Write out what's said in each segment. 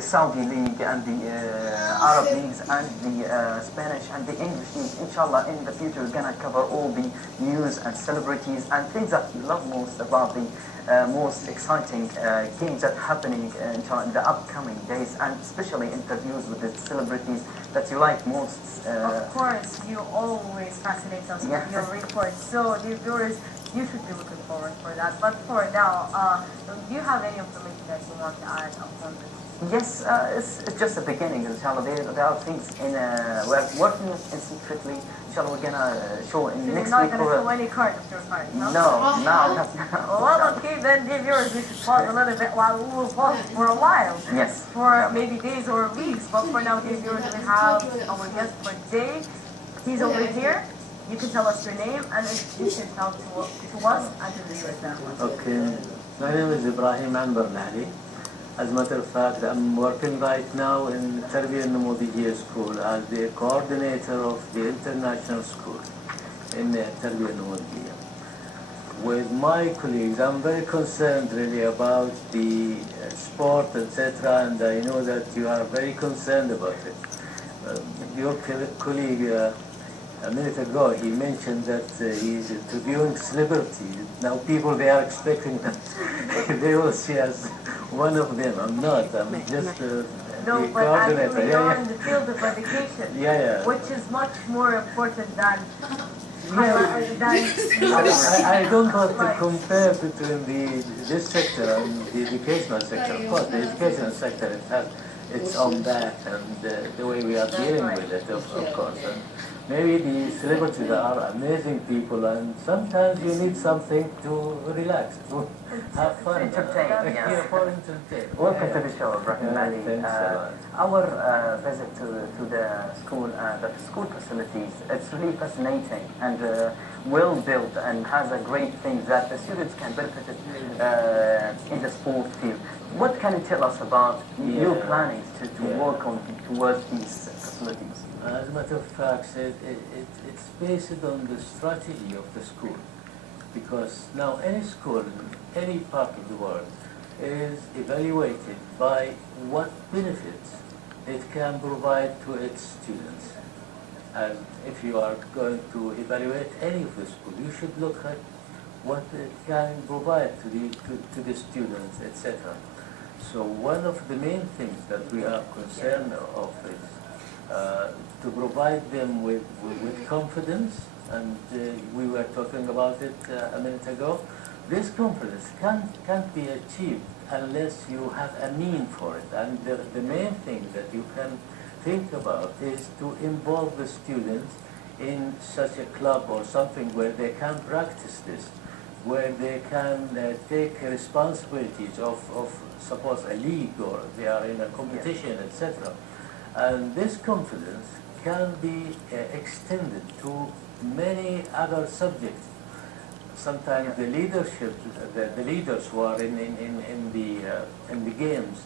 the Saudi League and the Arab leagues and the Spanish and the English league. Inshallah, in the future, we're gonna cover all the news and celebrities and things that you love most about the most exciting games that are happening in the upcoming days, and especially interviews with the celebrities that you like most. Of course, you always fascinate us with your reports. So, dear viewers, you should be looking forward for that. But for now, do you have any information that you want to add upon this? Yes, it's just the beginning, inshallah. There are things we're working secretly. Inshallah, we're gonna show in So next you're week. not going to show any card of your card, no? No, Well, okay, then, dear viewers, we should pause a little bit while we will pause for a while. Yes. For maybe days or weeks. But for now, dear viewers, we have our guest for today. He's over here. You can tell us your name and introduce yourself to us and to the viewers now. Okay, my name is Ibrahim Al Ali. As a matter of fact, I'm working right now in Tarbiyah Namodiya School as the coordinator of the international school in Tarbiyah Namodiya. With my colleagues, I'm very concerned really about the sport, etc., and I know that you are very concerned about it. Your colleague a minute ago, he mentioned that he's interviewing celebrities. Now people, they are expecting that they will see as one of them. I'm not. I'm just no, the but coordinator. actually you're in the field of education, which is much more important than... I don't want to compare between this sector and the educational sector. Of course, the educational sector, it has its own back and the way we are dealing with it, of course. And maybe the celebrities are amazing people, and sometimes you need something to relax, to have fun. Entertain, Yeah, for entertainment. Welcome to the show, Ibrahim Ali. Thanks Our visit to the school facilities, it's really fascinating and well built and has a great thing that the students can benefit in the sport field. What can you tell us about your plannings to work on towards these facilities? As a matter of fact, it's based on the strategy of the school, because now any school in any part of the world is evaluated by what benefits it can provide to its students. And if you are going to evaluate any of the schools, you should look at what it can provide to the students, etc. So one of the main things that we are concerned of is to provide them with confidence, and we were talking about it a minute ago. This confidence can't be achieved unless you have a mean for it, and the main thing that you can think about is to involve the students in such a club or something where they can practice this, where they can take responsibilities of suppose a league, or they are in a competition, etc. And this confidence can be extended to many other subjects. Sometimes the leadership, the leaders who are in the games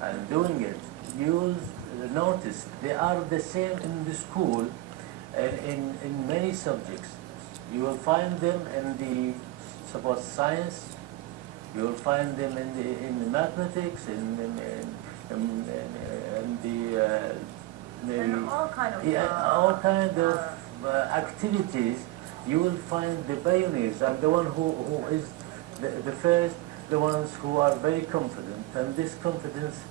and doing it, you'll notice they are the same in the school in many subjects. You will find them in the suppose science. You will find them in the mathematics, in the maybe all kind of activities. You will find the pioneers and the one who is the first, the ones who are very confident, and this confidence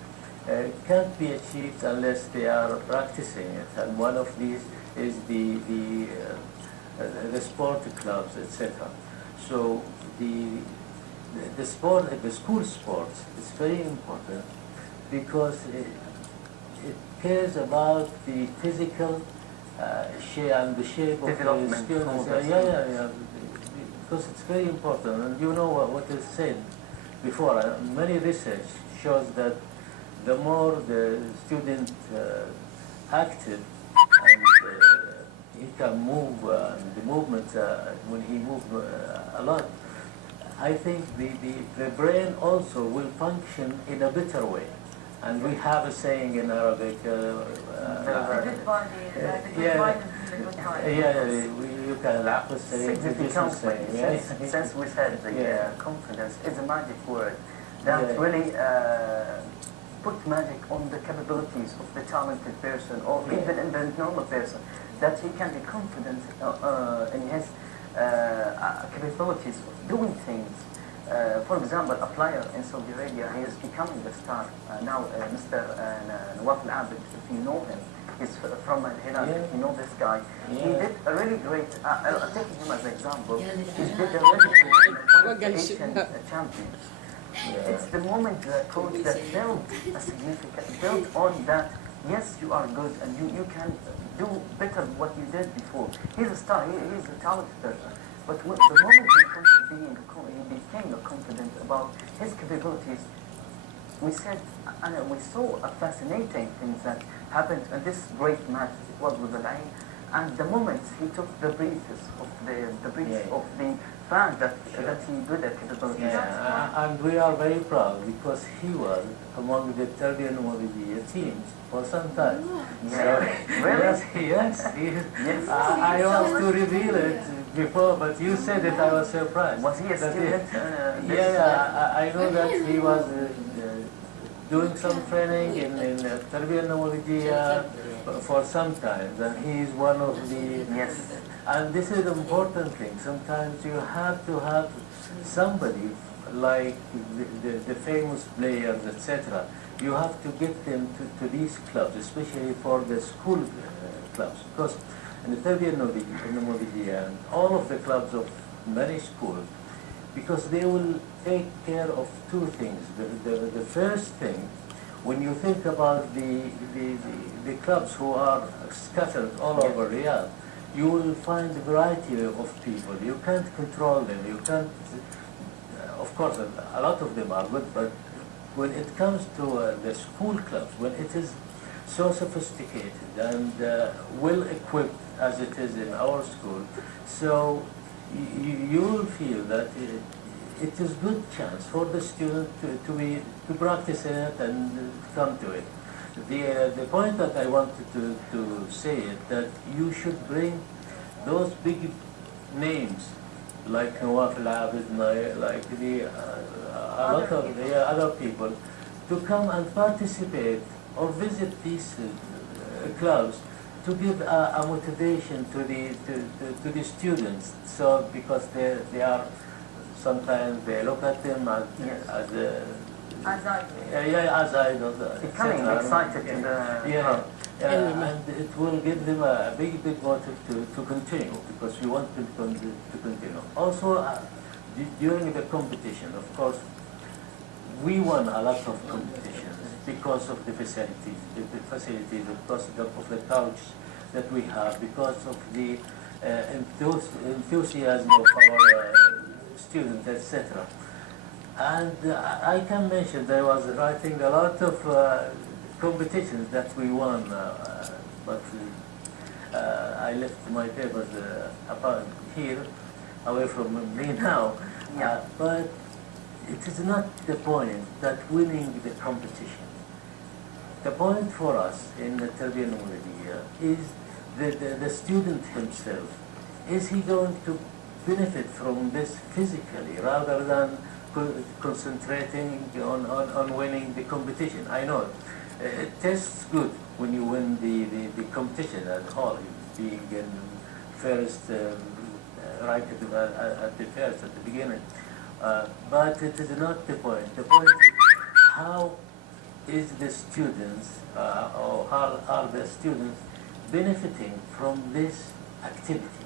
can't be achieved unless they are practicing it. And one of these is the sport clubs, etc. So the school sports is very important because it cares about the physical shape and the shape of the students. Because it's very important. And you know what is said before. Many research shows that the more the student active and he can move, the movement when he moves a lot, I think the brain also will function in a better way. And we have a saying in Arabic. You can laugh with saying. Since we said the confidence is a magic word, that really put magic on the capabilities of the talented person or Yeah. even in the normal person, that he can be confident in his capabilities of doing things. For example, a player in Saudi Arabia, he is becoming a star now. Mr. Nawaf Al Ali, if you know him, he's from Al Hilal. Yeah. If you know this guy, he Yeah. did a really great. I'm taking him as an example. He did a really great, one of the Asian champions. It's the moment the coach that built a significant, built on that. Yes, you are good and you can do better than what you did before. He's a star. He's a talented person. But the moment he became confident about his capabilities, we said, and we saw a fascinating things that happened in this great match. It was with Al Ali, and the moment he took the breaths of the breaths Yeah. of the fans that he good at capabilities. Yeah, and we are very proud because he was among the Serbian Moldavia teams for some time. Yeah. So, Really? yes, he is. Yes. I want to reveal it before, but you said it, I was surprised. Was he a That student? I know that he was doing some training in Serbian Moldavia for some time, and he is one of the... Yes. And this is the important thing. Sometimes you have to have somebody like the famous players, etc. You have to get them to these clubs, especially for the school clubs. Because in the Serbian Moldavia, and all of the clubs of many schools, because they will take care of two things. The first thing, when you think about the clubs who are scattered all over Riyadh, you will find a variety of people. You can't control them. You can't, of course, a lot of them are good, but when it comes to the school clubs, when it is so sophisticated and well equipped as it is in our school, so you will feel that it is good chance for the student to practice it and come to it. The point that I wanted to say is that you should bring those big names like Nawaf Al Ali, like a lot of the other people, to come and participate or visit these clubs to give a motivation to the students. So because they are sometimes they look at them as as idols. Becoming excited in the and it will give them a big motive to continue, because we want them to continue. Also, during the competition, of course, we won a lot of competitions because of the facilities, because of the touch that we have, because of the enthusiasm of our students, etc. And I can mention that I was writing a lot of competitions that we won, but I left my papers apart here, away from me now. But it is not the point that winning the competition. The point for us in the Serbian Moldavia is the student himself. Is he going to benefit from this physically rather than concentrating on winning the competition? I know it tastes good when you win the competition at all, being in first, right at the first, at the beginning. But it is not the point. The point is how is the students, or how are the students benefiting from this activity?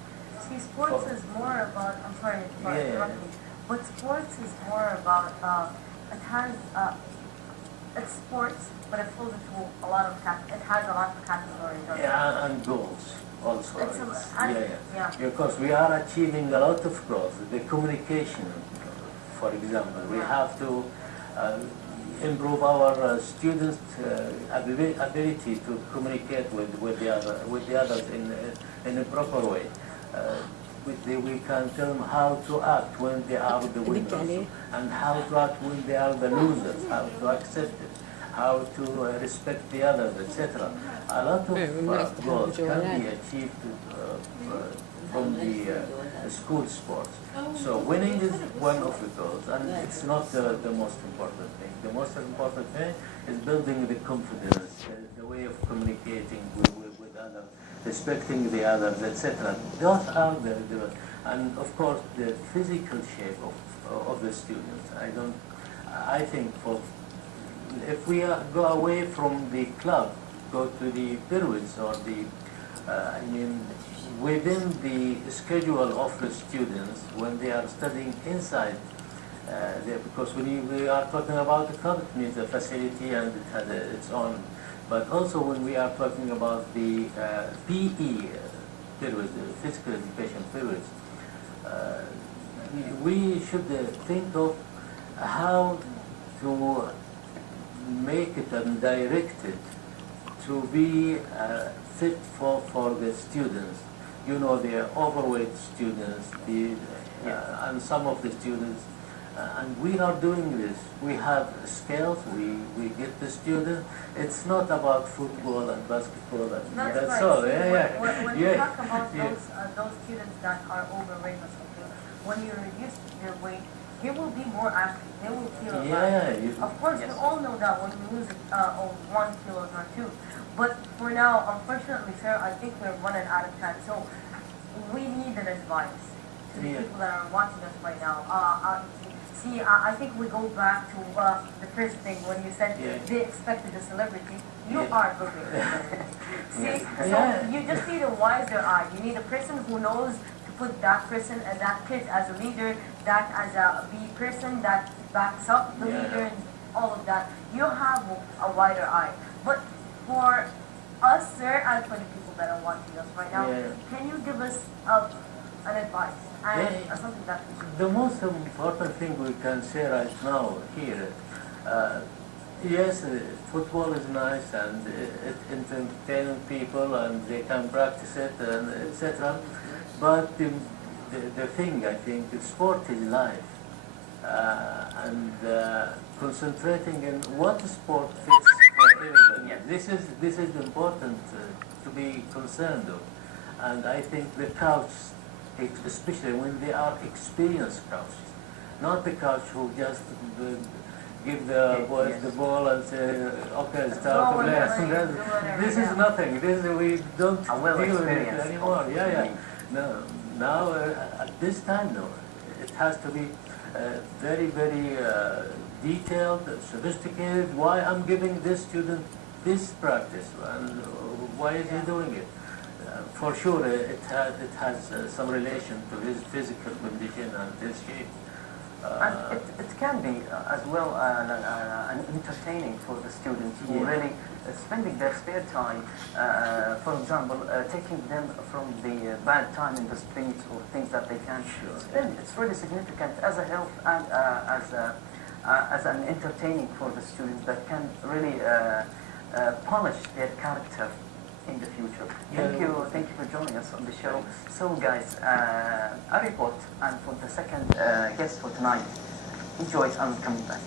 See, sports is more about, I'm sorry for interrupting, but sports is more about, it has, it's sports, but it falls into a lot of, it has a lot of categories. Yeah, and goals also. Yeah. Because we are achieving a lot of growth. The communication, for example, we have to improve our students' ability to communicate with the others in a proper way. We can tell them how to act when they are the winners, and how to act when they are the losers, how to accept it, how to respect the others, etc. A lot of goals can be achieved from the school sports. So winning is one of the goals, and it's not the most important thing. The most important thing is building the confidence, the way of communicating with others, respecting the others, etc. Those are and of course the physical shape of the students. I think if we go away from the club, go to the periods or within the schedule of the students when they are studying inside, because when we are talking about the club, it means a facility and it has its own. But also when we are talking about the PE periods, the physical education periods, we should think of how to make it and direct it to be fit for the students. You know, the overweight students, and some of the students, and we are doing this. We have scales, we get the student. It's not about football and basketball, and that's right. all. When you talk about those students that are overweight or something, when you reduce their weight, they will be more active. They will feel alive. Of course, we all know that when we lose 1 kilo or 2. But for now, unfortunately, sir, I think we're running out of time. So we need an advice to the people that are watching us right now. I think we go back to the first thing when you said they expected a celebrity. You are Ibrahim. So you just need a wiser eye. You need a person who knows to put that person and that kid as a leader, that as a B person that backs up the leader, and all of that. You have a wider eye. But for us, sir, and for the people that are watching us right now, can you give us an advice and something that we should do? The most important thing we can say right now here, yes, football is nice and it entertains people and they can practice it and etc. But the thing, I think, sport is life. And concentrating in what sport fits for everybody. This is important to be concerned of. And I think the coach, especially when they are experienced coaches, not the coach who just give the boys the ball and say, okay, start to play. This is nothing. We don't deal with it anymore. No, now at this time, no, it has to be very, very detailed, sophisticated. Why I'm giving this student this practice and why is he doing it? For sure, it has some relation to his physical condition and his shape. And it can be as well entertaining for the students who really spending their spare time, for example, taking them from the bad time in the streets or things that they can spend. It's really significant as a help and as an entertaining for the students that can really polish their character in the future. Thank you for joining us on the show. So guys, I report, and for the second guest for tonight, enjoy, I'm coming back.